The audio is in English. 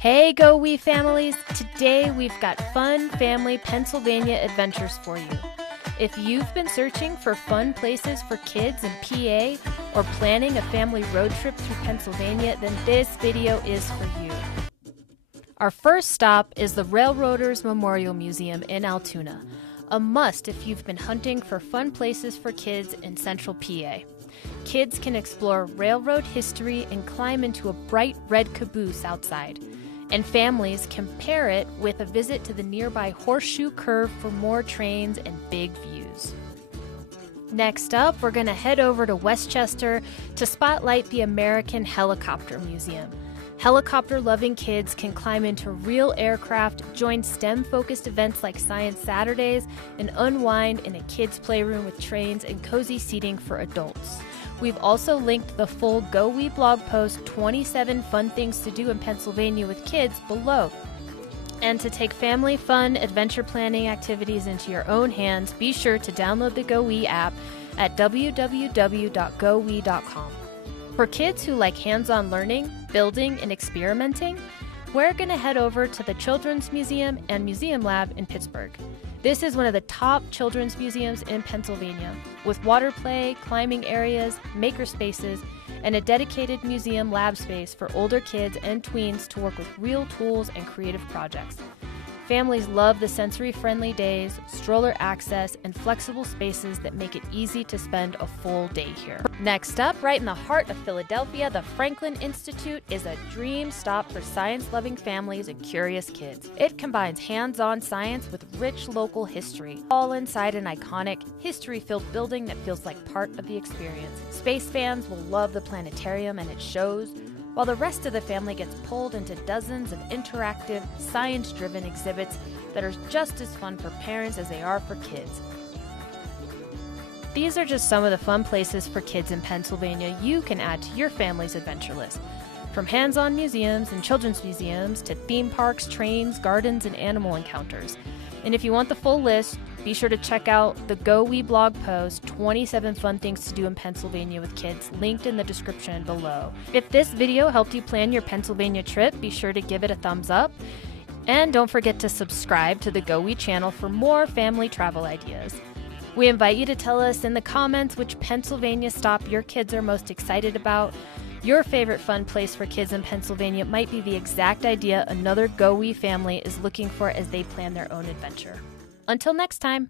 Hey Go We families! Today we've got fun family Pennsylvania adventures for you. If you've been searching for fun places for kids in PA or planning a family road trip through Pennsylvania, then this video is for you. Our first stop is the Railroaders Memorial Museum in Altoona, a must if you've been hunting for fun places for kids in central PA. Kids can explore railroad history and climb into a bright red caboose outside. And families can pair it with a visit to the nearby Horseshoe Curve for more trains and big views. Next up, we're going to head over to Westchester to spotlight the American Helicopter Museum. Helicopter-loving kids can climb into real aircraft, join STEM-focused events like Science Saturdays, and unwind in a kids' playroom with trains and cozy seating for adults. We've also linked the full Go We blog post, 27 Fun Things to Do in Pennsylvania with Kids, below. And to take family fun adventure planning activities into your own hands, be sure to download the Go We app at www.gowe.com. For kids who like hands-on learning, building, and experimenting, we're going to head over to the Children's Museum and MuseumLab in Pittsburgh. This is one of the top children's museums in Pennsylvania, with water play, climbing areas, maker spaces, and a dedicated museum lab space for older kids and tweens to work with real tools and creative projects. Families love the sensory-friendly days, stroller access, and flexible spaces that make it easy to spend a full day here. Next up, right in the heart of Philadelphia, the Franklin Institute is a dream stop for science-loving families and curious kids. It combines hands-on science with rich local history, all inside an iconic, history-filled building that feels like part of the experience. Space fans will love the planetarium and its shows, while the rest of the family gets pulled into dozens of interactive, science-driven exhibits that are just as fun for parents as they are for kids. These are just some of the fun places for kids in Pennsylvania you can add to your family's adventure list. From hands-on museums and children's museums to theme parks, trains, gardens, and animal encounters. And if you want the full list, be sure to check out the Go We blog post, 27 Fun Things to Do in Pennsylvania with Kids, linked in the description below. If this video helped you plan your Pennsylvania trip, be sure to give it a thumbs up. And don't forget to subscribe to the Go We channel for more family travel ideas. We invite you to tell us in the comments which Pennsylvania stop your kids are most excited about. Your favorite fun place for kids in Pennsylvania might be the exact idea another Go We family is looking for as they plan their own adventure. Until next time.